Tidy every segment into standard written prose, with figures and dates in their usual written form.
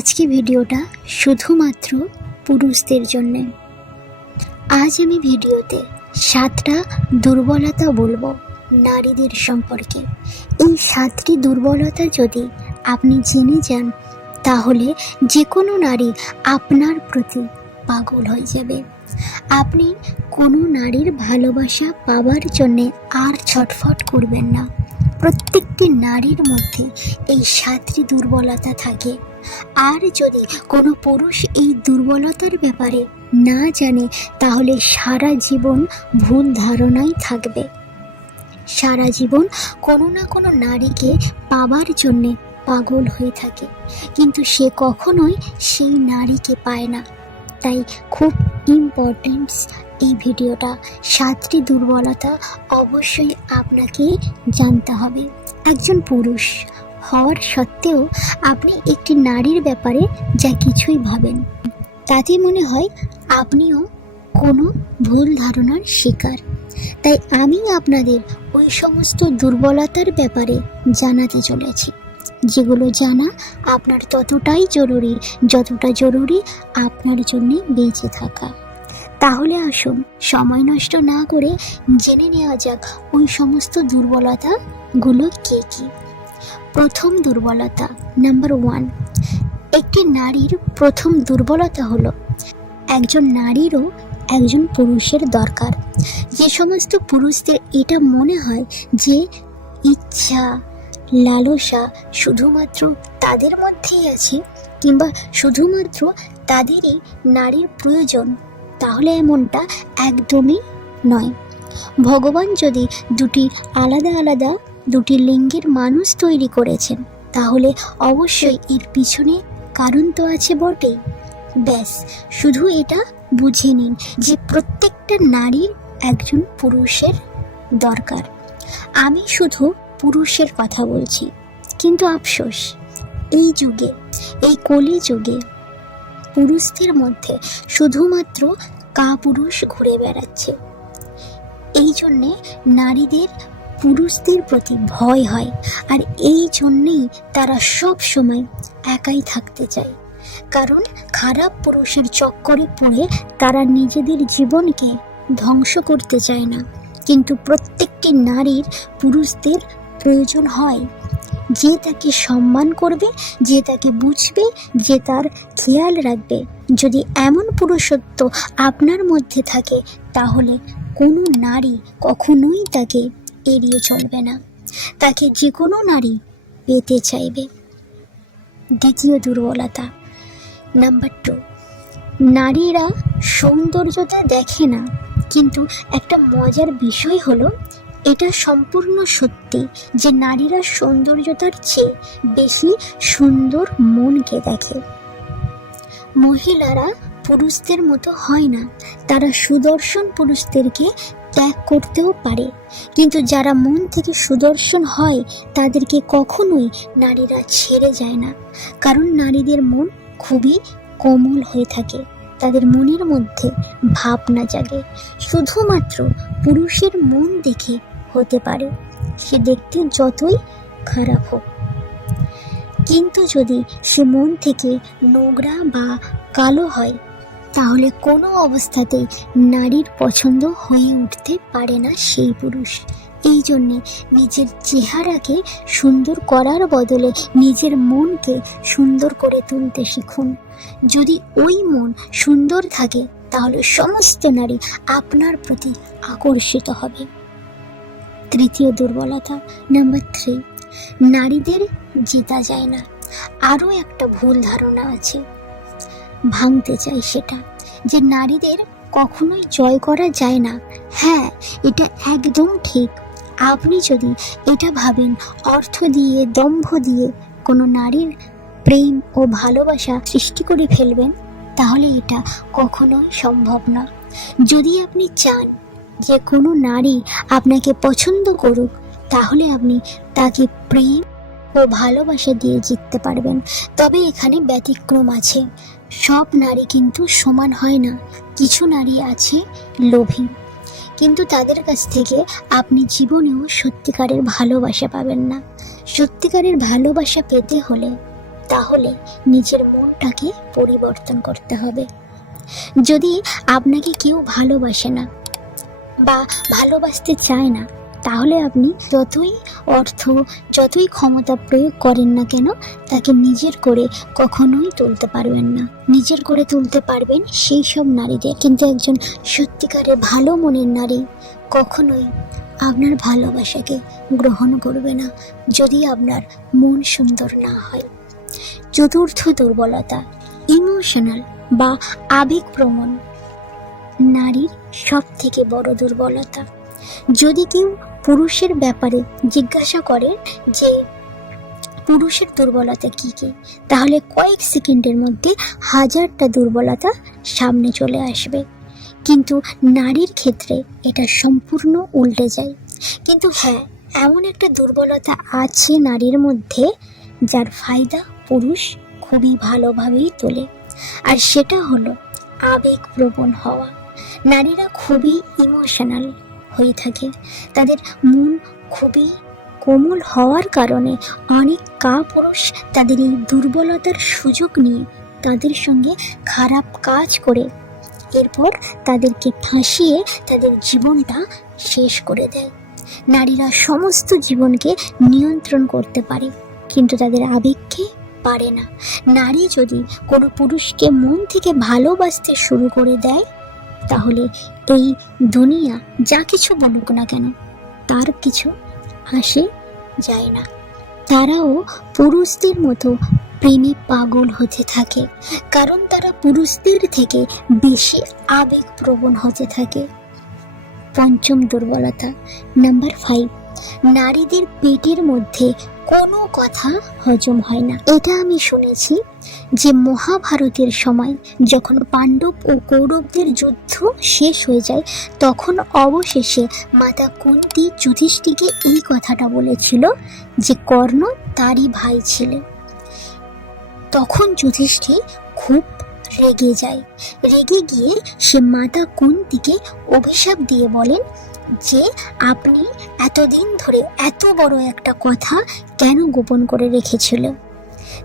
আজকে ভিডিওটা শুধুমাত্র পুরুষদের জন্য। আজ আমি ভিডিওতে 7টা দুর্বলতা বলবো নারীদের সম্পর্কে। এই 7টি দুর্বলতা যদি আপনি জেনে যান তাহলে যে কোনো নারী আপনার প্রতি পাগল হয়ে যাবে। আপনি কোনো নারীর ভালোবাসা পাওয়ার জন্যে আর ছটফট করবেন না। প্রত্যেকটি নারীর মধ্যে এই 7টি দুর্বলতা থাকে। আর যদি কোনো পুরুষ এই দুর্বলতার ব্যাপারে না জানে তাহলে সারা জীবন ভুল ধারণাই থাকবে। সারা জীবন কোনো না কোনো নারীকে পাওয়ার জন্যে পাগল হয়ে থাকে, কিন্তু সে কখনোই সেই নারীকে পায় না। তাই খুব ইম্পর্টেন্স এই ভিডিওটা। 7টি দুর্বলতা অবশ্যই আপনাকে জানতে হবে। একজন পুরুষ হওয়ার সত্ত্বেও আপনি একটি নারীর ব্যাপারে যা কিছুই ভাবেন তাতে মনে হয় আপনিও কোনো ভুল ধারণার শিকার। তাই আমি আপনাদের ওই সমস্ত দুর্বলতার ব্যাপারে জানাতে চলেছি, যেগুলো জানা আপনার ততটাই জরুরি যতটা জরুরি আপনার জন্যে বেঁচে থাকা। তাহলে আসুন সময় নষ্ট না করে জেনে নেওয়া যাক ওই সমস্ত দুর্বলতাগুলো কী কী। প্রথম দুর্বলতা, নাম্বার 1। একটি নারীর প্রথম দুর্বলতা হলো একজন নারীরও একজন পুরুষের দরকার। যে সমস্ত পুরুষদের এটা মনে হয় যে ইচ্ছা লালসা শুধুমাত্র তাদের মধ্যেই আছে কিংবা শুধুমাত্র তাদেরই নারীর প্রয়োজন, তাহলে এমনটা একদমই নয়। ভগবান যদি দুটি আলাদা দুটি লিঙ্গের মানুষ তৈরি করেছেন তাহলে অবশ্যই এর পিছনে কারণ তো আছে বটেই। ব্যাস শুধু এটা বুঝে নিন যে প্রত্যেকটা নারীর একজন পুরুষের দরকার। আমি শুধু পুরুষের কথা বলছি, কিন্তু আফসোস এই যুগে, এই কলি যুগে পুরুষদের মধ্যে শুধুমাত্র কাপুরুষ ঘুরে বেড়াচ্ছে। এই জন্যে নারীদের পুরুষদের প্রতি ভয় হয়, আর এই জন্যেই তারা সব সময় একাই থাকতে চায়। কারণ খারাপ পুরুষের চক্করে পড়ে তারা নিজেদের জীবনকে ধ্বংস করতে চায় না। কিন্তু প্রত্যেকটি নারীর পুরুষদের প্রয়োজন হয়, যে তাকে সম্মান করবে, যে তাকে বুঝবে, যে তার খেয়াল রাখবে। যদি এমন পুরুষত্ব আপনার মধ্যে থাকে তাহলে কোনো নারী কখনোই তাকে এড়িয়ে চলবে না, তাকে যে কোনো নারী পেতে চাইবে। দ্বিতীয় দুর্বলতা, নাম্বার 2। নারীরা সৌন্দর্যতা দেখে না, কিন্তু একটা মজার বিষয় হলো এটা সম্পূর্ণ সত্যি যে নারীরা সৌন্দর্যতার চেয়ে বেশি সুন্দর মনকে দেখে। মহিলারা পুরুষদের মতো হয় না, তারা সুদর্শন পুরুষদেরকে ত্যাগ করতেও পারে, কিন্তু যারা মন থেকে সুদর্শন হয় তাদেরকে কখনোই নারীরা ছেড়ে যায় না। কারণ নারীদের মন খুবই কোমল হয়ে থাকে, তাদের মনের মধ্যে ভাবনা জাগে। শুধুমাত্র পুরুষের মন দেখে হতে পারে সে দেখতে যতই খারাপ হোক, কিন্তু যদি সে মন থেকে নোংরা বা কালো হয় তাহলে কোনো অবস্থাতেই নারীর পছন্দ হয়ে উঠতে পারে না সেই পুরুষ। এই জন্যে নিজের চেহারাকে সুন্দর করার বদলে নিজের মনকে সুন্দর করে তুলতে শিখুন। যদি ওই মন সুন্দর থাকে তাহলে সমস্ত নারী আপনার প্রতি আকর্ষিত হবে। তৃতীয় দুর্বলতা, নাম্বার 3। নারীদের জেতা যায় না। আরও একটা ভুল ধারণা আছে, ভাঙতে চাই সেটা, যে নারীদের কখনোই জয় করা যায় না। হ্যাঁ, এটা একদম ঠিক। আপনি যদি এটা ভাবেন অর্থ দিয়ে, দম্ভ দিয়ে কোনো নারীর প্রেম ও ভালোবাসা সৃষ্টি করে ফেলবেন, তাহলে এটা কখনোই সম্ভব না। যদি আপনি চান যে কোনো নারী আপনাকে পছন্দ করুক, তাহলে আপনি তাকে প্রেম ও ভালোবাসা দিয়ে জিততে পারবেন। তবে এখানে ব্যতিক্রম আছে, সব নারী কিন্তু সমান হয় না। কিছু নারী আছে লোভী, কিন্তু তাদের কাছ থেকে আপনি জীবনেও সত্যিকারের ভালোবাসা পাবেন না। সত্যিকারের ভালোবাসা পেতে হলে তাহলে নিজের মনটাকে পরিবর্তন করতে হবে। যদি আপনাকে কেউ ভালোবাসে না বা ভালোবাসতে চায় না, তাহলে আপনি যতই অর্থ, যতই ক্ষমতা প্রয়োগ করেন না কেন, তাকে নিজের করে কখনোই তুলতে পারবেন না। নিজের করে তুলতে পারবেন সেই সব নারীদের, কিন্তু একজন সত্যিকারের ভালো মনের নারী কখনোই আপনার ভালোবাসাকে গ্রহণ করবে না, যদি আপনার মন সুন্দর না হয়। চতুর্থ দুর্বলতা, ইমোশনাল বা আবেগপ্রবণ নারীর সব থেকে বড় দুর্বলতা। যদি কেউ পুরুষের ব্যাপারে জিজ্ঞাসা করে যে পুরুষের দুর্বলতা কী কী, তাহলে কয়েক সেকেন্ডের মধ্যে হাজারটা দুর্বলতা সামনে চলে আসবে। কিন্তু নারীর ক্ষেত্রে এটা সম্পূর্ণ উল্টে যায়। কিন্তু হ্যাঁ, এমন একটা দুর্বলতা আছে নারীর মধ্যে যার ফায়দা পুরুষ খুবই ভালোভাবেই তোলে, আর সেটা হলো আবেগপ্রবণ হওয়া। নারীরা খুবই ইমোশনাল হয়ে থাকে। তাদের মন খুবই কোমল হওয়ার কারণে অনেক পুরুষ তাদের এই দুর্বলতার সুযোগ নিয়ে তাদের সঙ্গে খারাপ কাজ করে এরপর তাদেরকে ফাঁসিয়ে তাদের জীবনটা শেষ করে দেয়। নারীরা সমস্ত জীবনকে নিয়ন্ত্রণ করতে পারে, কিন্তু তাদের আবেগকে পারে না। নারী যদি কোনো পুরুষকে মন থেকে ভালোবাসতে শুরু করে দেয়, তাহলে এই দুনিয়া যা কিছু বলুক না কেন তার কিছু আসে যায় না। তারাও পুরুষদের মতো প্রেমে পাগল হতে থাকে, কারণ তারা পুরুষদের থেকে বেশি আবেগপ্রবণ হতে থাকে। পঞ্চম দুর্বলতা, নাম্বার 5, নারীদের পেটের মধ্যে কোনো কথা হজম হয় না। এটা আমি শুনেছি যে মহাভারতের সময় যখন পাণ্ডব ও কৌরবদের যুদ্ধ শেষ হয়ে যায়, তখন অবশেষে মাতা কুন্তী যুধিষ্ঠিরকে এই কথাটা বলেছিল যে কর্ণ তারই ভাই ছিলেন। তখন যুধিষ্ঠির খুব রেগে যায়। রেগে গিয়ে সে মাতা কুন্তীকে অভিশাপ দিয়ে বলেন যে আপনি এতদিন ধরে এত বড় একটা কথা কেন গোপন করে রেখেছিল।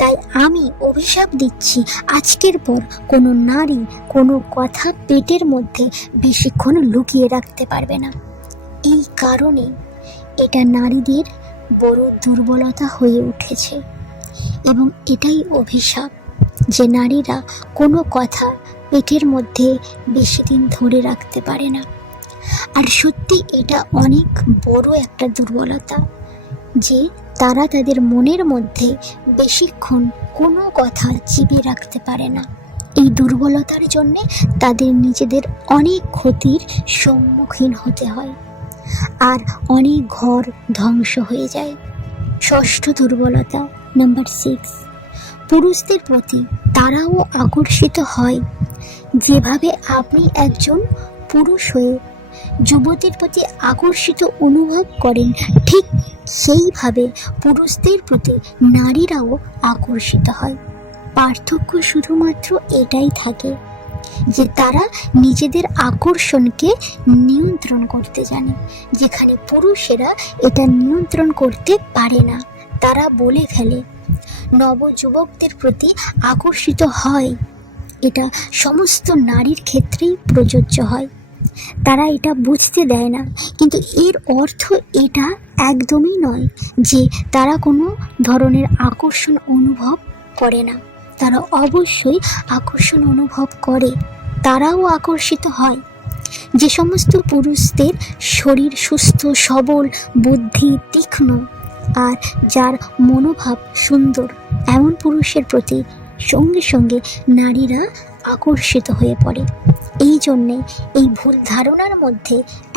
তাই আমি অভিশাপ দিচ্ছি, আজকের পর কোনো নারী কোনো কথা পেটের মধ্যে বেশিক্ষণ লুকিয়ে রাখতে পারবে না। এই কারণে এটা নারীদের বড় দুর্বলতা হয়ে উঠেছে, এবং এটাই অভিশাপ যে নারীরা কোনো কথা পেটের মধ্যে বেশি দিন ধরে রাখতে পারে না। আর সত্যি এটা অনেক বড় একটা দুর্বলতা যে তারা তাদের মনের মধ্যে বেশিক্ষণ কোনো কথা চিপে রাখতে পারে না। এই দুর্বলতার জন্যে তাদের নিজেদের অনেক ক্ষতির সম্মুখীন হতে হয়, আর অনেক ঘর ধ্বংস হয়ে যায়। ষষ্ঠ দুর্বলতা, নাম্বার 6, পুরুষদের প্রতি তারাও আকর্ষিত হয়। যেভাবে আপনি একজন পুরুষ হয়ে যুবতীর প্রতি আকর্ষিত অনুভব করেন, ঠিক সেইভাবে পুরুষদের প্রতি নারীরাও আকর্ষিত হয়। পার্থক্য শুধুমাত্র এটাই থাকে যে তারা নিজেদের আকর্ষণকে নিয়ন্ত্রণ করতে জানে, যেখানে পুরুষেরা এটা নিয়ন্ত্রণ করতে পারে না। তারা বলে ফেলে। নবযুবকদের প্রতি আকর্ষিত হয়, এটা সমস্ত নারীর ক্ষেত্রেই প্রযোজ্য হয়। তারা এটা বুঝতে দেয় না, কিন্তু এর অর্থ এটা একদমই নয় যে তারা কোনো ধরনের আকর্ষণ অনুভব করে না। তারা অবশ্যই আকর্ষণ অনুভব করে, তারাও আকর্ষিত হয়। যে সমস্ত পুরুষদের শরীর সুস্থ সবল, বুদ্ধি তীক্ষ্ণ, আর যার মনোভাব সুন্দর, এমন পুরুষের প্রতি সঙ্গে সঙ্গে নারীরা আকর্ষিত হয়ে পড়ে। এই জন্যে এই ভুল ধারণার মধ্যে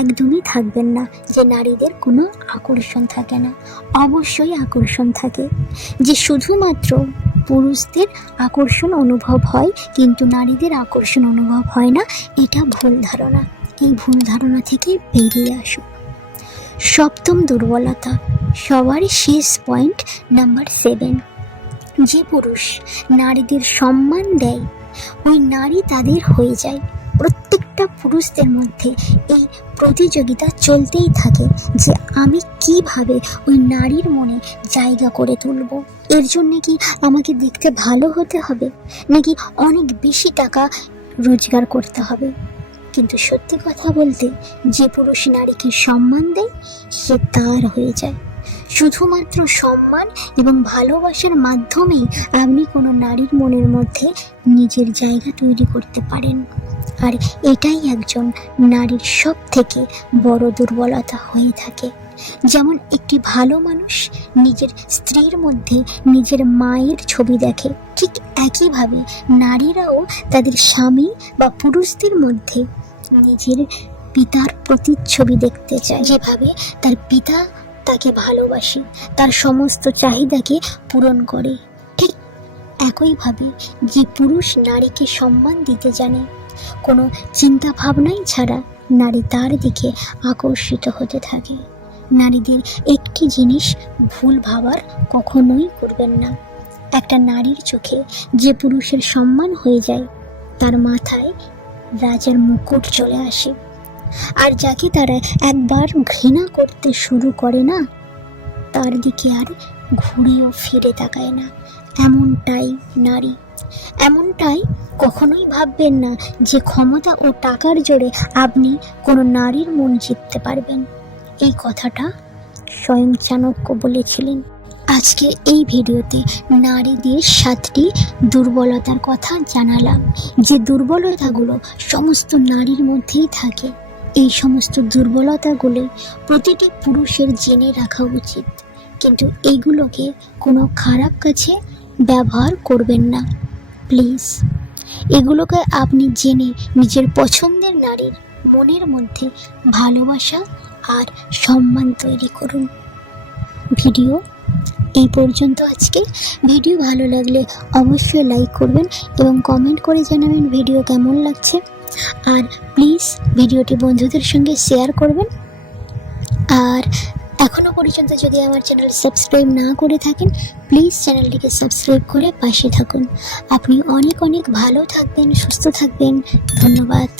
একদমই থাকবেন না যে নারীদের কোনো আকর্ষণ থাকে না। অবশ্যই আকর্ষণ থাকে, যে শুধুমাত্র পুরুষদের আকর্ষণ অনুভব হয় কিন্তু নারীদের আকর্ষণ অনুভব হয় না, এটা ভুল ধারণা। এই ভুল ধারণা থেকে বেরিয়ে আসুন। সপ্তম দুর্বলতা, সবার শেষ পয়েন্ট, নাম্বার 7, যে পুরুষ নারীদের সম্মান দেয় ওই নারী তাদের হয়ে যায়। প্রত্যেকটা প্রত্যেকটা পুরুষদের মধ্যে এই প্রতিযোগিতা চলতেই থাকে যে আমি কিভাবে ওই নারীর মনে জায়গা করে তুলব। এর জন্যে কি আমাকে দেখতে ভালো হতে হবে, নাকি অনেক বেশি টাকা রোজগার করতে হবে? কিন্তু সত্যি কথা বলতে, যে পুরুষ নারীকে সম্মান দেয় সে তার হয়ে যায়। শুধুমাত্র সম্মান এবং ভালোবাসার মাধ্যমেই আপনি কোনো নারীর মনের মধ্যে নিজের জায়গা তৈরি করতে পারেন। আর এটাই একজন নারীর সব থেকে বড় দুর্বলতা হয়ে থাকে। যেমন একটি ভালো মানুষ নিজের স্ত্রীর মধ্যে নিজের মায়ের ছবি দেখে, ঠিক একইভাবে নারীরাও তাদের স্বামী বা পুরুষদের মধ্যে নিজের পিতার প্রতিচ্ছবি দেখতে চায়। যেভাবে তার পিতা তাকে ভালোবাসে, তার সমস্ত চাহিদাকে পূরণ করে, ঠিক একইভাবে যে পুরুষ নারীকে সম্মান দিতে জানে, কোনো চিন্তা ভাবনাই ছাড়া নারী তার দিকে আকর্ষিত হতে থাকে। নারীদের একটি জিনিস ভুল ভাবার কখনোই করবেন না। একটা নারীর চোখে যে পুরুষের সম্মান হয়ে যায় তার মাথায় রাজার মুকুট চলে আসে। আর যাকে তারা একবার ঘৃণা করতে শুরু করে না, তার দিকে আর ঘুরেও ফিরে তাকায় না। এমনটাই নারী। এমনটাই কখনোই ভাববেন না যে ক্ষমতা ও টাকার জোরে আপনি কোনো নারীর মন জিততে পারবেন। এই কথাটা স্বয়ং চাণক্য বলেছিলেন। আজকে এই ভিডিওতে নারীদের 7টি দুর্বলতার কথা জানালাম, যে দুর্বলতাগুলো সমস্ত নারীর মধ্যেই থাকে। এই সমস্ত দুর্বলতাগুলো প্রতিটি পুরুষের জেনে রাখা উচিত, কিন্তু এইগুলোকে কোনো খারাপ কাজে ব্যবহার করবেন না প্লিজ। এগুলোকে আপনি জেনে নিজের পছন্দের নারীর মনের মধ্যে ভালোবাসা আর সম্মান তৈরি করুন। ভিডিও এই পর্যন্ত আজকে। ভিডিও ভালো লাগলে অবশ্যই লাইক করবেন এবং কমেন্ট করে জানাবেন ভিডিও কেমন লাগছে। আর প্লিজ ভিডিওটি বন্ধুদের সঙ্গে শেয়ার করবেন। আর এখনও পর্যন্ত যদি আমার চ্যানেল সাবস্ক্রাইব না করে থাকেন, প্লিজ চ্যানেলটিকে সাবস্ক্রাইব করে পাশে থাকুন। আপনি অনেক অনেক ভালো থাকবেন, সুস্থ থাকবেন। ধন্যবাদ।